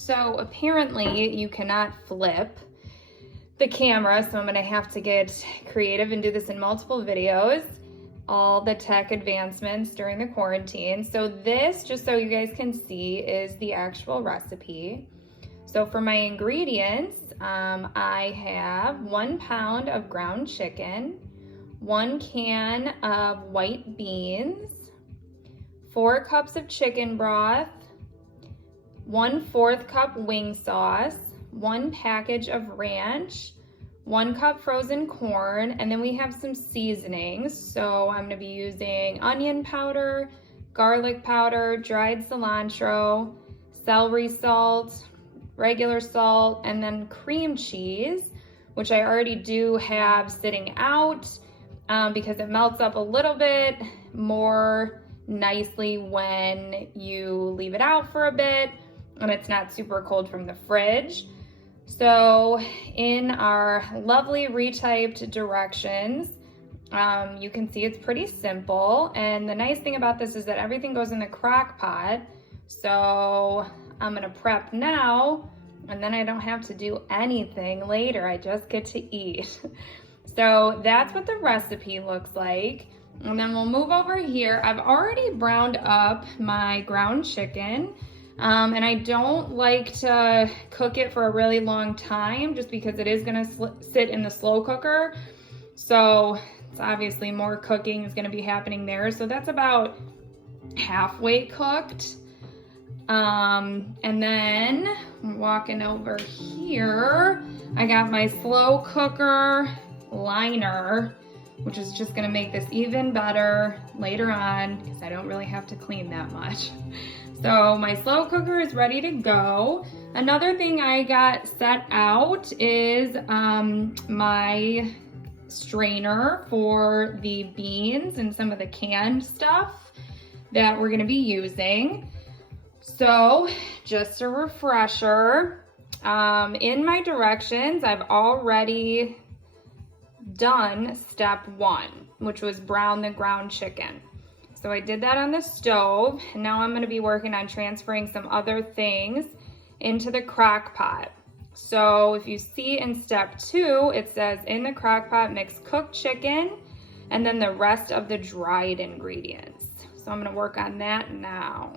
So apparently you cannot flip the camera, so I'm gonna have to get creative and do this in multiple videos, all the tech advancements during the quarantine. So this, just so you guys can see, is the actual recipe. So for my ingredients, I have 1 pound of ground chicken, 1 can of white beans, 4 cups of chicken broth, 1/4 cup wing sauce, 1 package of ranch, 1 cup frozen corn, and then we have some seasonings. So I'm gonna be using onion powder, garlic powder, dried cilantro, celery salt, regular salt, and then cream cheese, which I already do have sitting out because it melts up a little bit more nicely when you leave it out for a bit and it's not super cold from the fridge. So in our lovely retyped directions, you can see it's pretty simple. And the nice thing about this is that everything goes in the crock pot. So I'm gonna prep now, and then I don't have to do anything later. I just get to eat. So that's what the recipe looks like. And then we'll move over here. I've already browned up my ground chicken. And I don't like to cook it for a really long time just because it is gonna sit in the slow cooker. So it's obviously more cooking is gonna be happening there. So that's about halfway cooked. And then walking over here, I got my slow cooker liner, which is just gonna make this even better later on because I don't really have to clean that much. So my slow cooker is ready to go. Another thing I got set out is my strainer for the beans and some of the canned stuff that we're gonna be using. So just a refresher, in my directions, I've already done step 1, which was brown the ground chicken. So I did that on the stove, and now I'm gonna be working on transferring some other things into the crock pot. So if you see in step 2, it says in the crock pot, mix cooked chicken, and then the rest of the dried ingredients. So I'm gonna work on that now.